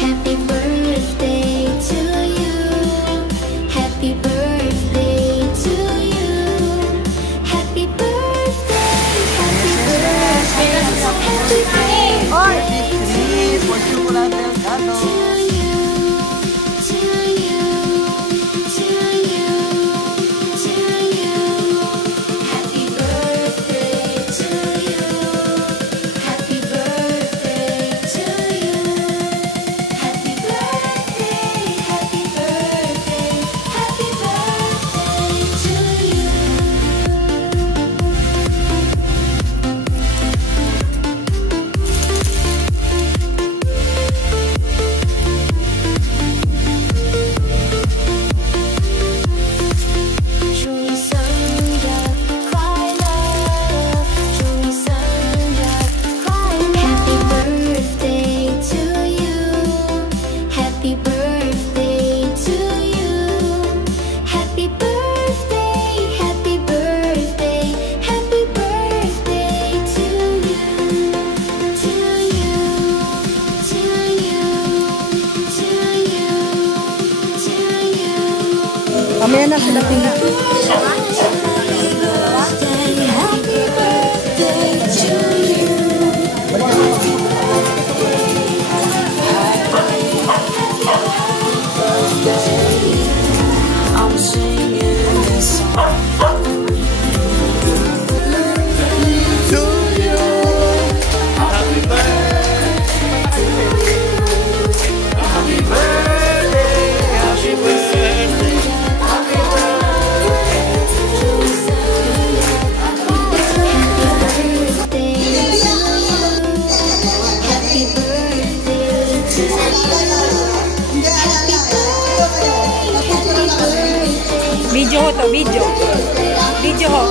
Happy birthday to you. Happy birthday to you. Happy birthday. Happy birthday. Happy birthday. Mamaya na sila pina. Video ho to, video. Video ho.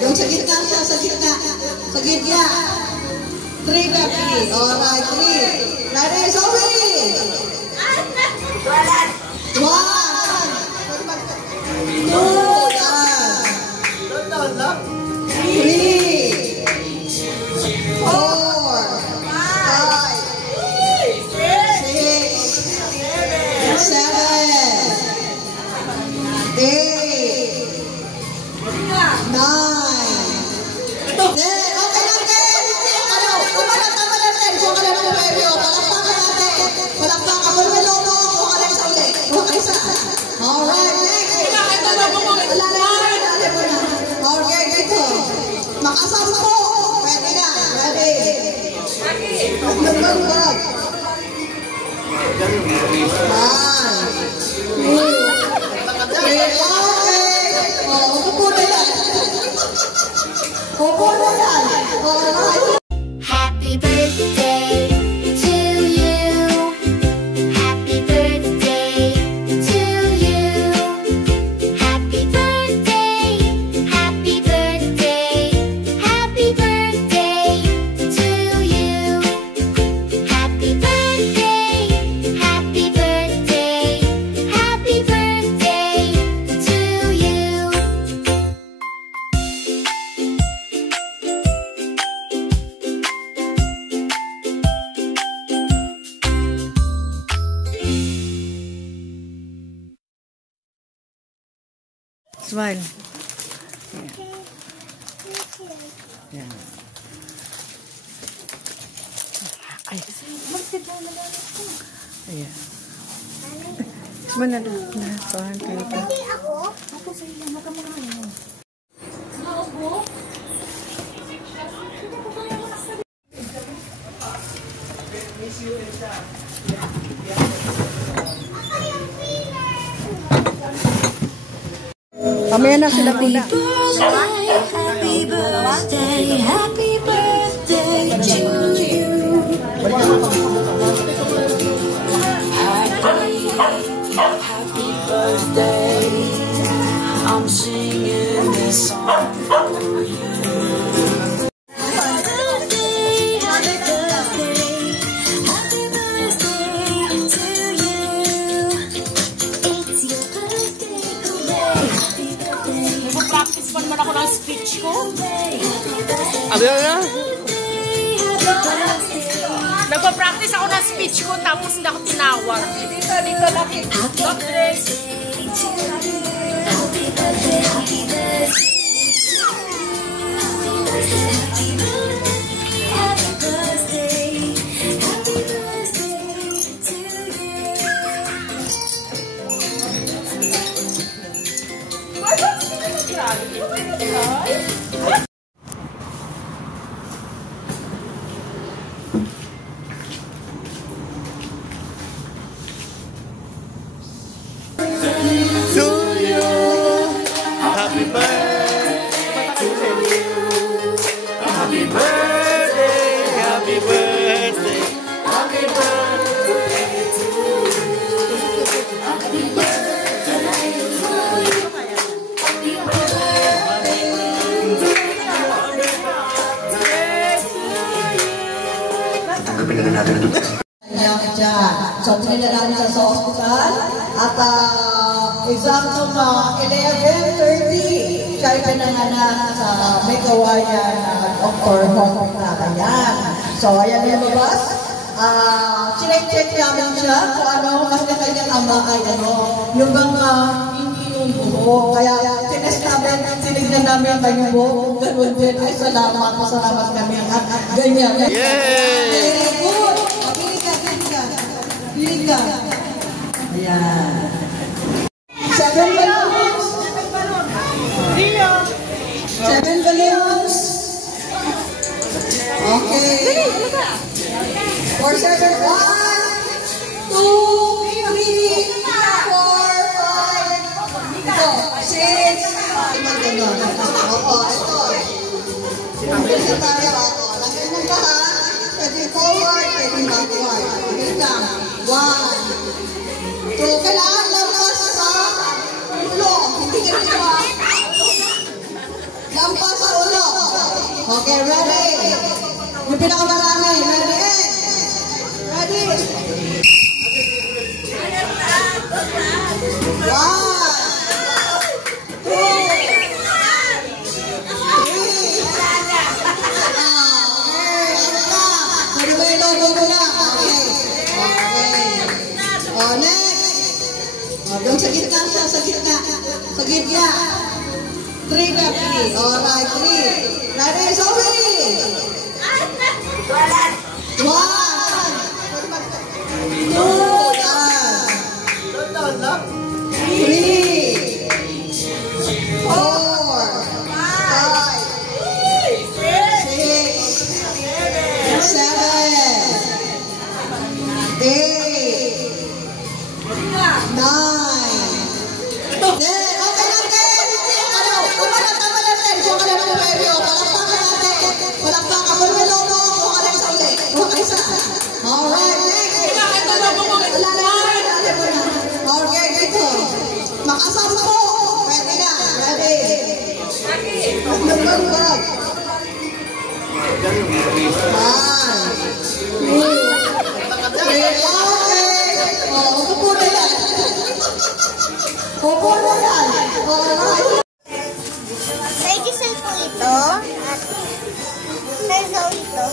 Yung sa gitna siya, sa gitna. Sa gitna. 3 na, 3. Alright, 3. Ready, sorry! 1. 2. 3. 4. 5. 6. 7. 8. 9. Makasampo! Pwede na. Ready? Nagbagbag. 1, 2, 3. Okay. Upo na yan. Upo na yan. Alright. Happy birthday to you. Happy birthday to you. Happy birthday. Happy birthday. Happy birthday to you. Happy birthday. Happy birthday. Happy birthday to you. Smile. Yan. Ay. Ayan. Smile na doon. Nasahan kayo pa. Ako sa iyo, makamakain mo. Mamaya na sila pula. Happy birthday to you. Happy birthday. I'm singing this song for you. Happy birthday, happy birthday to you. It's your birthday today. Happy birthday. Nag-practice pa naman ako ng speech ko. Abi na. Nagpa-practice ako ng speech ko tapos hindi ako tinawag. Dito laki. Happy birthday to you. Happy birthday, happy birthday. Happy birthday, happy birthday to you. Happy birthday to you. Happy birthday, happy birthday, happy birthday to you. Happy birthday to you. Happy birthday to you. Tanggapin na natin ito. Ayan dyan. So, pinila namin siya sa hospital. At exacto na 11:30, siya ay pinanganak sa may kawayan na Dr. Hospital. Ayan. So, ayan yung labas. Check namin siya kung ano, kasi kanyang ama ay ano, yung mga hindi yung buho. Kaya, tinest namin, tinignan namin ang kanyang buho. Ganun din. Ay, salamat kami. At ganyan. Yay! Very good. Pili ka. Ayan. 7 balloons. 7 balloons. Okay. 4, 7, 1, 2, 3, 4, 5, 6. Oo, ito. Pili tayo. Lagay mo ba ha? Pwede forward, pwede backward. Pili ka. 1, 2, kailangan lampas sa ulo. Hindi ka nito. Lampas sa ulo. Okay, ready? Yung pinakamarami. Ready? Ready? 1, 2, 3. Pwede ba yung logo mo na? Okay. Oh, next. Oh, doon sa gitna siya, sa gitna. Sa gitna. 3 na 3. Alright, 3. Ready, sorry. 1, 2, 3, 4, 5, 6, 7, 8, 9, 10. Okay natin. Ano? Palakpakan natin. Diyan ka lang ng premyo. Palakpakan natin. Palakpakan. Kung may logo, kung ka lang sa uli. Okay, sa. Alright, next. Okay, dito. Makasampo. Pwede na. Ready. Barag. 1, 2, 3. Okay. Oh, upo na yan. Upo na yan. Alright. Pwede sa po ito. At sa ito.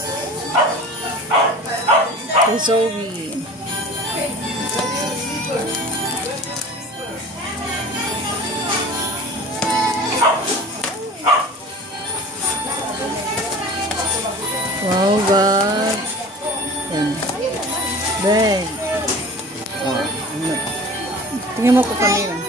Kay Zoe. Wow, God. Yan. Bang. Oh, ano. Tingnan mo ko kanina.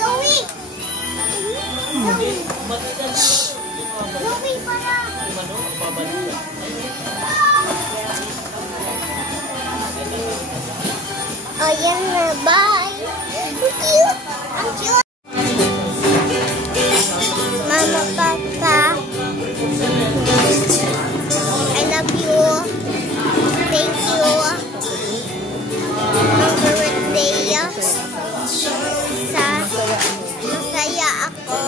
Zoe! Oh, yan na. Bye. Ang cute. Ang cute. Mama, Papa. I love you. Thank you. Ang birthday. Masaya ako.